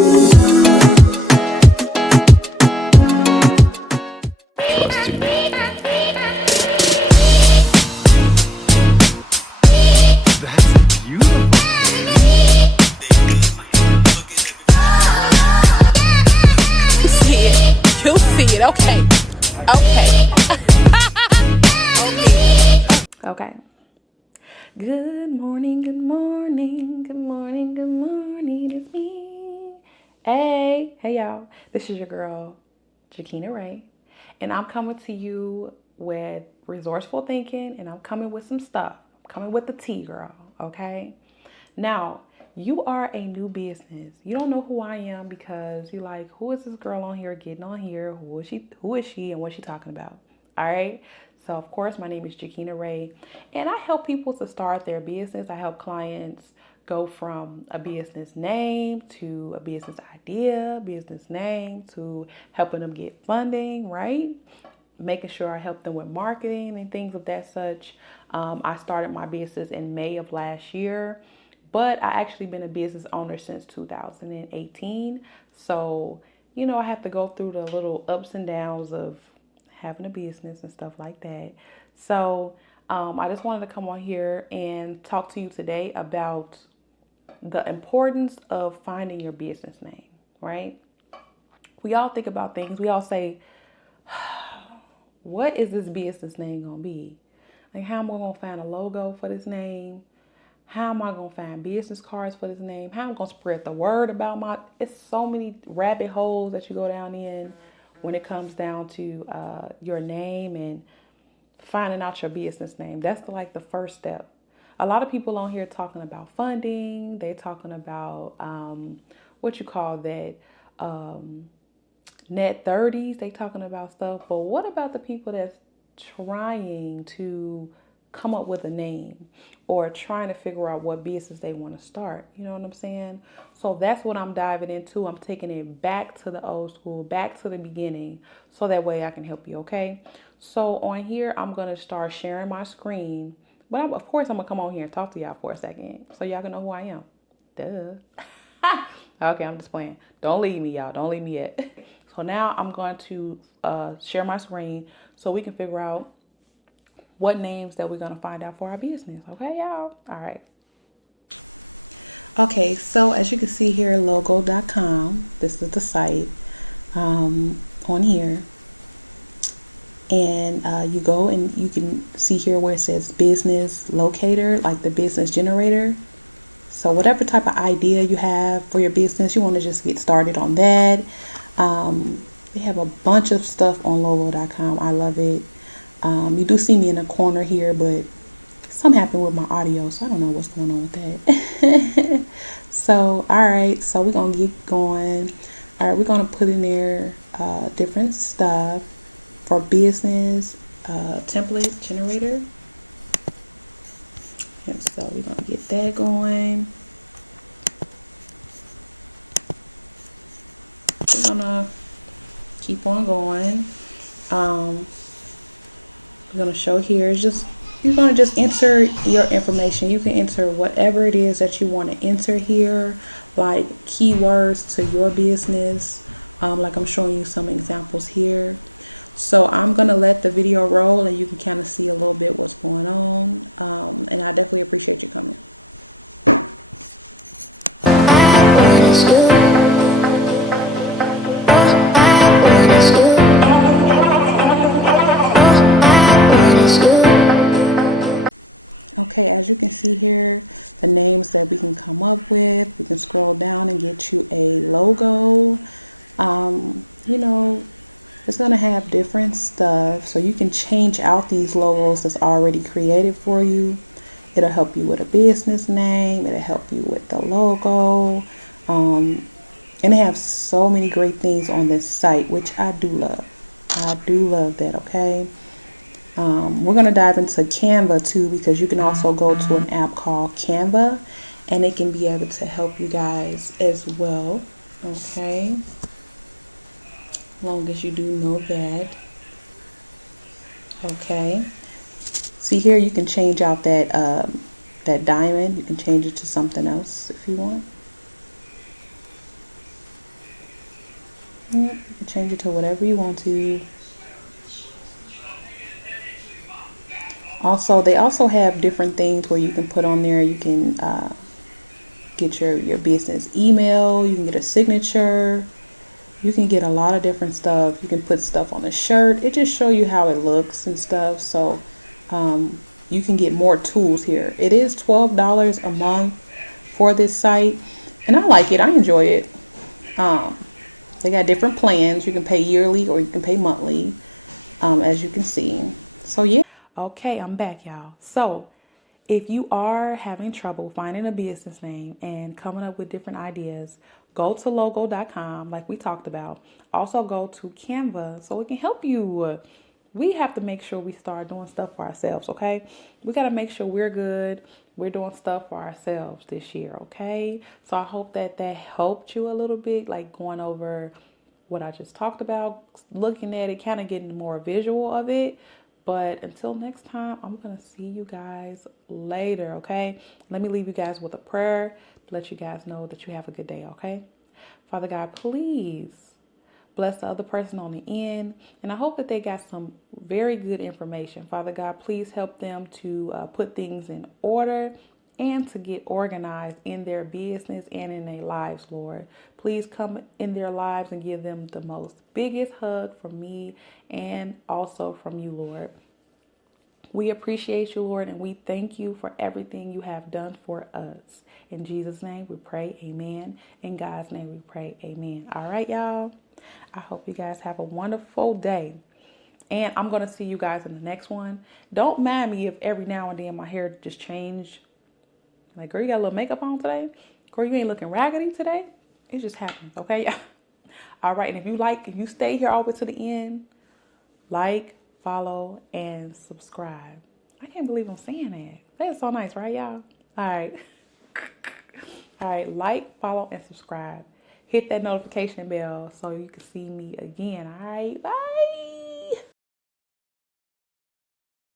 Trust in me. That's beautiful. You see it. Okay. Okay. Good morning, good morning, good morning, good morning. It's me. Hey y'all. This is your girl, Jakina Ray. And I'm coming to you with resourceful thinking, and I'm coming with some stuff. I'm coming with the tea, girl. Okay. Now, you are a new business. You don't know who I am because you're like, who is this girl on here getting on here? Who is she and what's she talking about? All right. So of course, my name is Jakina Ray, and I help people to start their business. I help clients go from a business name to a business idea, business name to helping them get funding, right? Making sure I help them with marketing and things of that such. I started my business in May of last year, but I actually been a business owner since 2018. So, I have to go through the little ups and downs of having a business and stuff like that. So, I just wanted to come on here and talk to you today about the importance of finding your business name, right? We all think about things. We all say, what is this business name going to be? Like, how am I going to find a logo for this name? How am I going to find business cards for this name? How am I going to spread the word about it's so many rabbit holes that you go down in when it comes down to your name and finding out your business name. That's like the first step. A lot of people on here talking about funding. They talking about what you call that net 30s. They talking about stuff. But what about the people that's trying to come up with a name or trying to figure out what business they want to start? You know what I'm saying? So that's what I'm diving into. I'm taking it back to the old school, back to the beginning, so that way I can help you, okay? So on here, I'm going to start sharing my screen. But of course, I'm going to come on here and talk to y'all for a second so y'all can know who I am. Duh. Okay, I'm just playing. Don't leave me, y'all. Don't leave me yet. So now I'm going to share my screen so we can figure out what names that we're going to find out for our business. Okay, y'all? All right. Okay, so as you can see here, logo.com. This is the site on here. And you go and you can see here where it says business locator, like the business generator. So whatever type of idea you have for your business, you want to just get started on that. They have a bunch of stuff on logo.com. I love it. You do see me in the corner here, but something happened with my audio, so I don't know what's going on with that. So, all right. So we're going to get going. All right. We're going to put in there different stuff for business template generator. And so we're going to get that going. We're going to keep on going. We're going to show here is just, you're going to just enter your information. You can enter whatever it is that you want to enter here, like keywords to your business. Like I'm showing you some examples here. So I'm going to let the video roll and you can kind of see a little bit what's going on. And I definitely appreciate you coming. Okay, as you can see here, the names that we can come up with, we can scroll down and get you a logo. It's going to have different stuff, so you can change out these logos that's already created for you. It'll help you with a business name. It'll help you with the logo. And they have so many great things on this site, which I do love. I do love that, okay? We're going to dive into Canva too, because you can also go to an app called Canva and it can be able to help you guys as well, okay? Long as you do know that. Okay. See here, you can change out that diamond. You can change it to something else if you want. Yep, you can change it to whatever you want to. Also, they also have different things where you can put on there. You can get your business email. You can get a signature. You can get a lot of different stuff. You can put stuff on the shirt. It just show you how it looks and stuff. So you can get more tools here. It is $12 a month for this site, and I like it. I enjoy it. Um, they got different plans. You can pay yearly or you can pay monthly, as you can see. So yeah. Okay, I'm back, y'all. So if you are having trouble finding a business name and coming up with different ideas, go to logo.com like we talked about. Also go to Canva so it can help you. We have to make sure we start doing stuff for ourselves, okay? We got to make sure we're good. We're doing stuff for ourselves this year, okay? So I hope that helped you a little bit, like going over what I just talked about, looking at it, kind of getting more visual of it. But until next time, I'm going to see you guys later, okay? Let me leave you guys with a prayer to let you guys know that you have a good day, okay? Father God, please bless the other person on the end. And I hope that they got some very good information. Father God, please help them to put things in order and to get organized in their business and in their lives, Lord. Please come in their lives and give them the most biggest hug from me and also from you, Lord. We appreciate you, Lord, and we thank you for everything you have done for us. In Jesus' name we pray, amen. In God's name we pray, amen. All right, y'all. I hope you guys have a wonderful day. And I'm going to see you guys in the next one. Don't mind me if every now and then my hair just change. Like, girl, you got a little makeup on today? Girl, you ain't looking raggedy today? It just happens, okay? All right, and if you stay here all the way to the end, like, follow, and subscribe. I can't believe I'm saying that. That is so nice, right, y'all? All right. All right, like, follow, and subscribe. Hit that notification bell so you can see me again. All right, bye.